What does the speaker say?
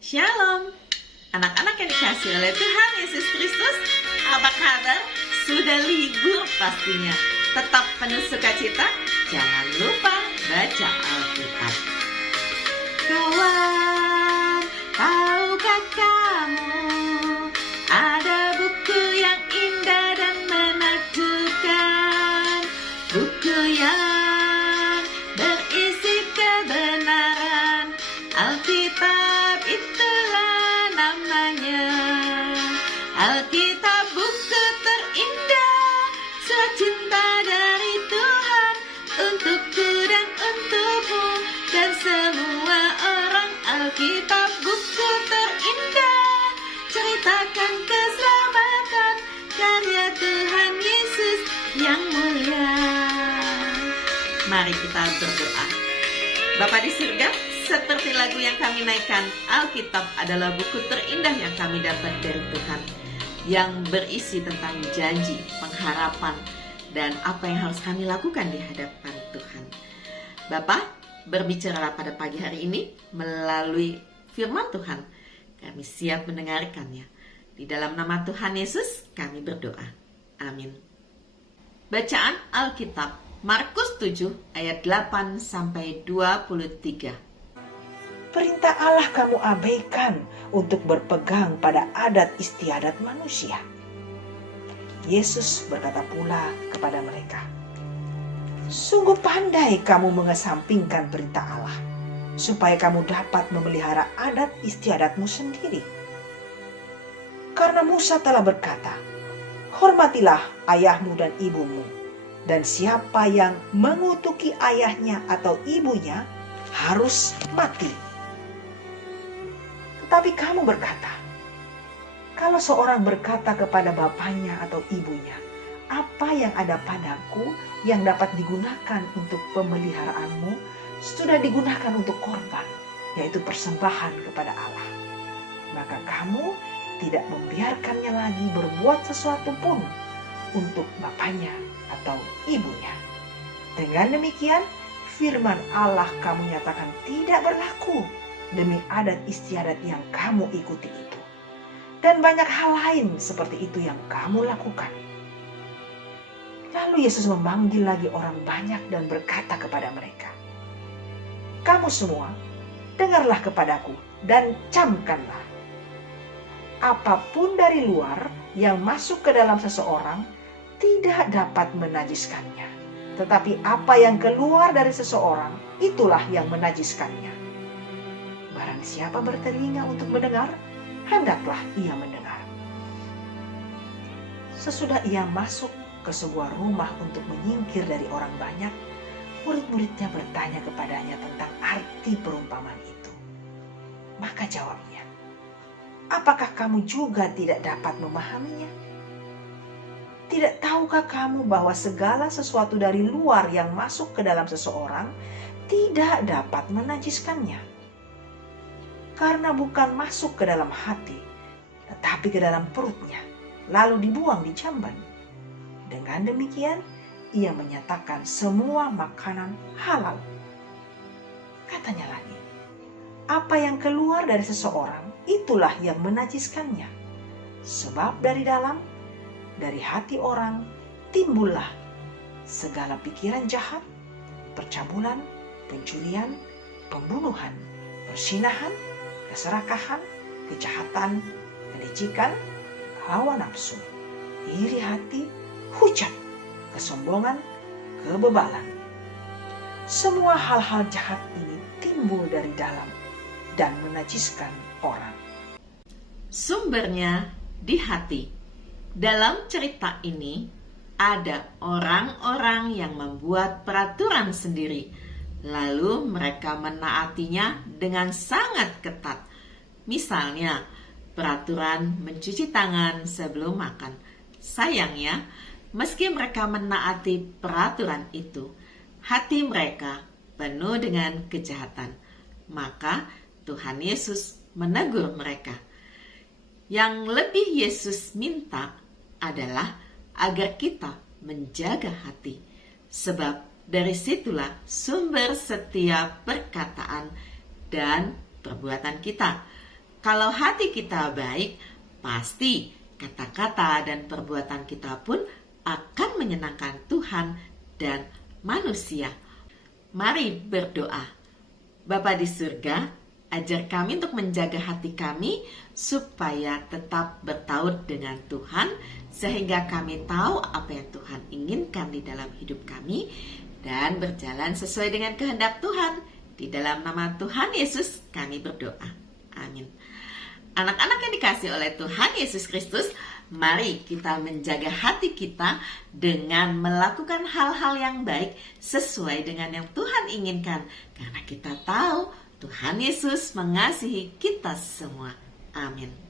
Shalom, anak-anak yang dikasihi oleh Tuhan Yesus Kristus. Apa kabar? Sudah libur pastinya. Tetap penuh sukacita. Jangan lupa baca Alkitab. Kawan, tahukah kamu ada buku yang indah dan menakjubkan, buku yang berisi kebenaran. Alkitab itulah namanya. Alkitab buku terindah, surat cinta dari Tuhan untukku dan untukmu dan semua orang. Alkitab buku terindah, ceritakan keselamatan karya Tuhan Yesus yang mulia. Mari kita berdoa. Bapa di surga, seperti lagu yang kami naikkan, Alkitab adalah buku terindah yang kami dapat dari Tuhan, yang berisi tentang janji, pengharapan, dan apa yang harus kami lakukan di hadapan Tuhan. Bapa, berbicaralah pada pagi hari ini melalui firman Tuhan. Kami siap mendengarkannya. Di dalam nama Tuhan Yesus kami berdoa. Amin. Bacaan Alkitab Markus 7 ayat 8-23. Perintah Allah kamu abaikan untuk berpegang pada adat istiadat manusia. Yesus berkata pula kepada mereka, sungguh pandai kamu mengesampingkan perintah Allah, supaya kamu dapat memelihara adat istiadatmu sendiri. Karena Musa telah berkata, hormatilah ayahmu dan ibumu, dan siapa yang mengutuki ayahnya atau ibunya harus mati. Tetapi kamu berkata, kalau seorang berkata kepada bapaknya atau ibunya, apa yang ada padaku yang dapat digunakan untuk pemeliharaanmu, sudah digunakan untuk korban, yaitu persembahan kepada Allah. Maka kamu tidak membiarkannya lagi berbuat sesuatu pun untuk bapaknya atau ibunya. Dengan demikian, firman Allah kamu nyatakan tidak berlaku demi adat istiadat yang kamu ikuti itu. Dan banyak hal lain seperti itu yang kamu lakukan. Lalu Yesus memanggil lagi orang banyak dan berkata kepada mereka, kamu semua, dengarlah kepadaku dan camkanlah. Apapun dari luar yang masuk ke dalam seseorang tidak dapat menajiskannya. Tetapi apa yang keluar dari seseorang, itulah yang menajiskannya. Barang siapa bertelinga untuk mendengar, hendaklah ia mendengar. Sesudah ia masuk ke sebuah rumah untuk menyingkir dari orang banyak, murid-muridnya bertanya kepadanya tentang arti perumpamaan itu. Maka jawabnya, apakah kamu juga tidak dapat memahaminya? Tidak tahukah kamu bahwa segala sesuatu dari luar yang masuk ke dalam seseorang tidak dapat menajiskannya? Karena bukan masuk ke dalam hati, tetapi ke dalam perutnya, lalu dibuang di jamban. Dengan demikian, ia menyatakan semua makanan halal. Katanya lagi, apa yang keluar dari seseorang, itulah yang menajiskannya. Sebab dari dalam, dari hati orang, timbullah segala pikiran jahat, percabulan, pencurian, pembunuhan, perzinahan, keserakahan, kejahatan, kelicikan, hawa nafsu, iri hati, hujat, kesombongan, kebebalan. Semua hal-hal jahat ini timbul dari dalam dan menajiskan orang. Sumbernya di hati. Dalam cerita ini ada orang-orang yang membuat peraturan sendiri, lalu mereka menaatinya dengan sangat ketat. Misalnya, peraturan mencuci tangan sebelum makan. Sayangnya, meski mereka menaati peraturan itu, hati mereka penuh dengan kejahatan. Maka Tuhan Yesus menegur mereka. Yang lebih Yesus minta adalah agar kita menjaga hati, sebab dari situlah sumber setiap perkataan dan perbuatan kita. Kalau hati kita baik, pasti kata-kata dan perbuatan kita pun akan menyenangkan Tuhan dan manusia. Mari berdoa. Bapa di surga, ajar kami untuk menjaga hati kami supaya tetap bertaut dengan Tuhan, sehingga kami tahu apa yang Tuhan inginkan di dalam hidup kami dan berjalan sesuai dengan kehendak Tuhan. Di dalam nama Tuhan Yesus kami berdoa. Amin. Anak-anak yang dikasihi oleh Tuhan Yesus Kristus, mari kita menjaga hati kita dengan melakukan hal-hal yang baik sesuai dengan yang Tuhan inginkan. Karena kita tahu Tuhan Yesus mengasihi kita semua. Amin.